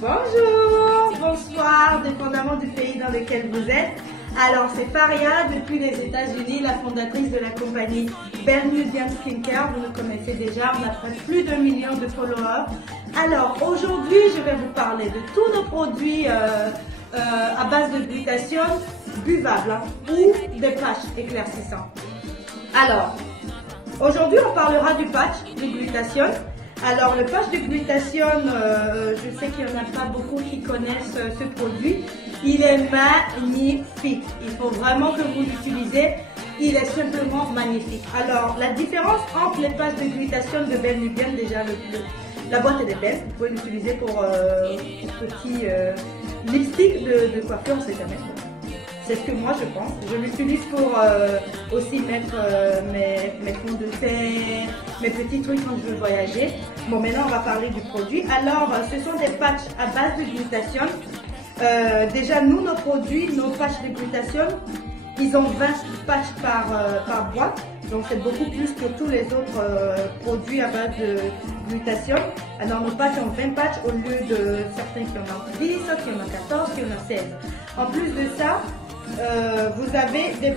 Bonjour, bonsoir, dépendamment du pays dans lequel vous êtes. Alors, c'est Faria depuis les États-Unis, la fondatrice de la compagnie Belle Nubian Skincare. Vous nous connaissez déjà, on a presque plus d'1 million de followers. Alors, aujourd'hui, je vais vous parler de tous nos produits à base de glutathione buvables ou des patchs éclaircissants. Alors, aujourd'hui, on parlera du patch de glutathione. Alors, le patch de glutathione, je sais qu'il n'y en a pas beaucoup qui connaissent ce produit. Il est magnifique. Il faut vraiment que vous l'utilisez. Il est simplement magnifique. Alors, la différence entre les patchs de glutathione de Belle Nubian, déjà, la boîte est belle. Vous pouvez l'utiliser pour petit lipstick de coiffure, on ne sait jamais. C'est ce que moi je pense. Je l'utilise pour aussi mettre mes fonds de teint, mes petits trucs quand je veux voyager. Bon, maintenant on va parler du produit. Alors, ce sont des patchs à base de glutathione. Déjà, nous, nos produits, nos patchs de glutathione, ils ont 20 patchs par boîte. Donc, c'est beaucoup plus que tous les autres produits à base de glutathione. Alors, nos patchs ont 20 patchs au lieu de certains qui en ont 10, qui en ont 14, qui en ont 16. En plus de ça, vous avez des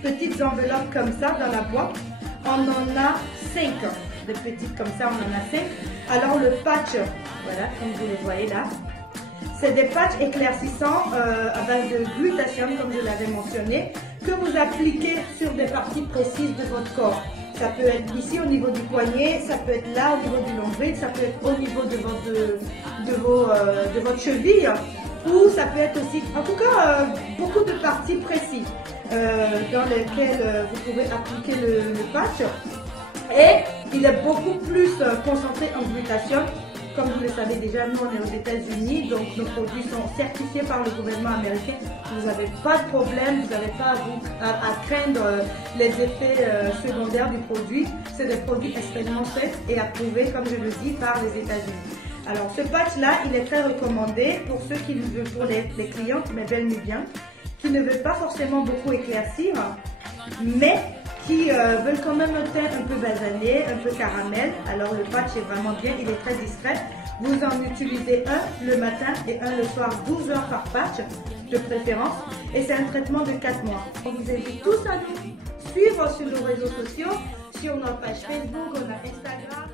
petites enveloppes comme ça dans la boîte. On en a 5. Des petites comme ça, on en a 5. Alors, le patch, voilà, comme vous le voyez là. C'est des patchs éclaircissants à base de glutathione, comme je l'avais mentionné, que vous appliquez sur des parties précises de votre corps. Ça peut être ici au niveau du poignet, ça peut être là au niveau du nombril, ça peut être au niveau de votre cheville, ou ça peut être aussi, en tout cas, beaucoup de parties précises dans lesquelles vous pouvez appliquer le patch. Et il est beaucoup plus concentré en glutathione. Comme vous le savez déjà, nous on est aux États-Unis, donc nos produits sont certifiés par le gouvernement américain. Vous n'avez pas de problème, vous n'avez pas à craindre les effets secondaires du produit. C'est des produits extrêmement sains et approuvés, comme je le dis, par les États-Unis. Alors ce patch-là, il est très recommandé pour ceux qui veulent, pour les clientes, mes belles Nubians, qui ne veulent pas forcément beaucoup éclaircir, mais qui veulent quand même un teint un peu basané, un peu caramel. Alors le patch est vraiment bien, il est très discret. Vous en utilisez un le matin et un le soir, 12 heures par patch de préférence. Et c'est un traitement de 4 mois. On vous invite tous à nous suivre sur nos réseaux sociaux, sur notre page Facebook, on a Instagram.